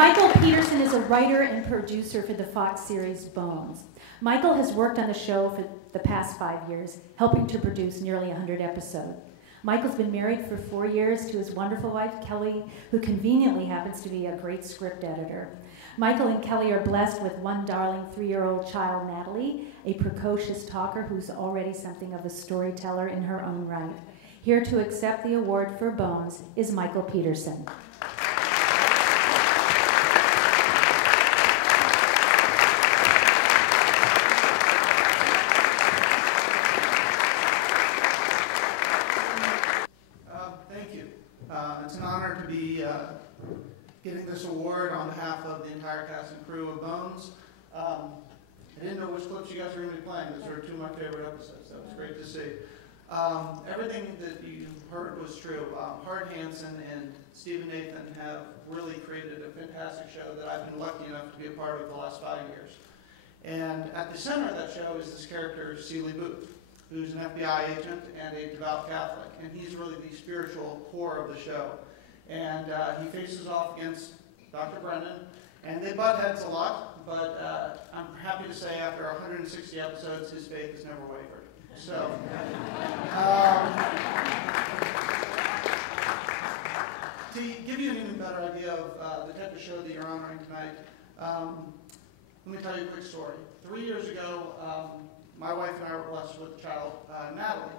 Michael Peterson is a writer and producer for the Fox series Bones. Michael has worked on the show for the past 5 years, helping to produce nearly 100 episodes. Michael's been married for 4 years to his wonderful wife, Kelly, who conveniently happens to be a great script editor. Michael and Kelly are blessed with one darling 3-year-old child, Natalie, a precocious talker who's already something of a storyteller in her own right. Here to accept the award for Bones is Michael Peterson. It's an honor to be getting this award on behalf of the entire cast and crew of Bones. I didn't know which clips you guys were going to be playing. Those are two of my favorite episodes. That was great to see. Everything that you heard was true. Hart Hansen and Stephen Nathan have really created a fantastic show that I've been lucky enough to be a part of the last 5 years. And at the center of that show is this character, Seeley Booth, who's an FBI agent and a devout Catholic. And he's really the spiritual core of the show. And he faces off against Dr. Brennan, and they butt heads a lot, but I'm happy to say after 160 episodes, his faith has never wavered. So, to give you an even better idea of the type of show that you're honoring tonight, let me tell you a quick story. 3 years ago, my wife and I were blessed with a child, Natalie.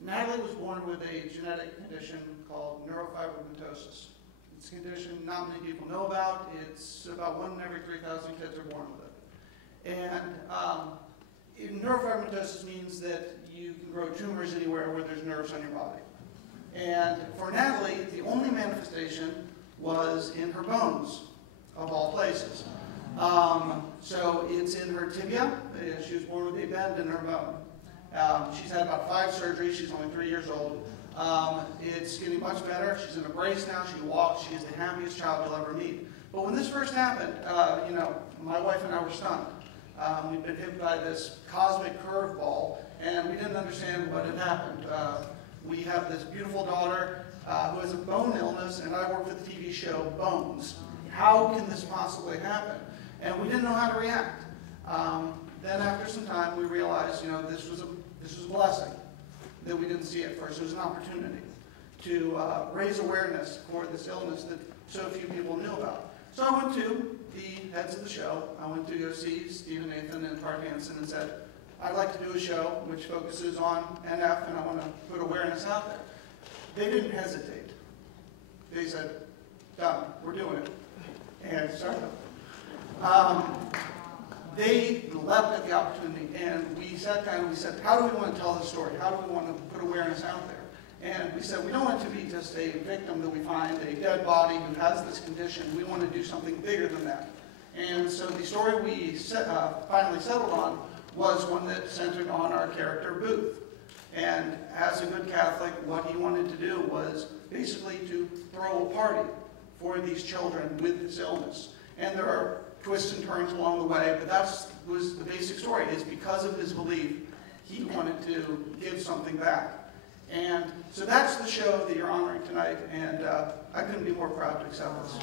Natalie was born with a genetic condition called neurofibromatosis. It's a condition not many people know about. It's about 1 in every 3,000 kids are born with it. And neurofibromatosis means that you can grow tumors anywhere where there's nerves on your body. And for Natalie, the only manifestation was in her bones, of all places. So it's in her tibia. She was born with a bend in her bone. She's had about 5 surgeries. She's only 3 years old. It's getting much better. She's in a brace now. She walks. She's the happiest child you'll ever meet. But when this first happened, my wife and I were stunned. We'd been hit by this cosmic curveball, and we didn't understand what had happened. We have this beautiful daughter who has a bone illness, and I work for the TV show Bones. How can this possibly happen? And we didn't know how to react. Then after some time, we realized, this was a blessing that we didn't see at first. It was an opportunity to raise awareness for this illness that so few people knew about. So I went to the heads of the show. I went to go see Stephen Nathan and Hart Hansen and said, I'd like to do a show which focuses on NF, and I want to put awareness out there. They didn't hesitate. They said, done, we're doing it. And started. They leapt at the opportunity, and we sat down and we said, how do we want to tell this story? How do we want to put awareness out there? And we said, we don't want it to be just a victim that we find, a dead body who has this condition. We want to do something bigger than that. And so the story we finally settled on was one that centered on our character, Booth. And as a good Catholic, what he wanted to do was basically to throw a party for these children with this illness. And there are twists and turns along the way, but that was the basic story. Is because of his belief, he wanted to give something back. And so that's the show that you're honoring tonight, and I couldn't be more proud to accept this.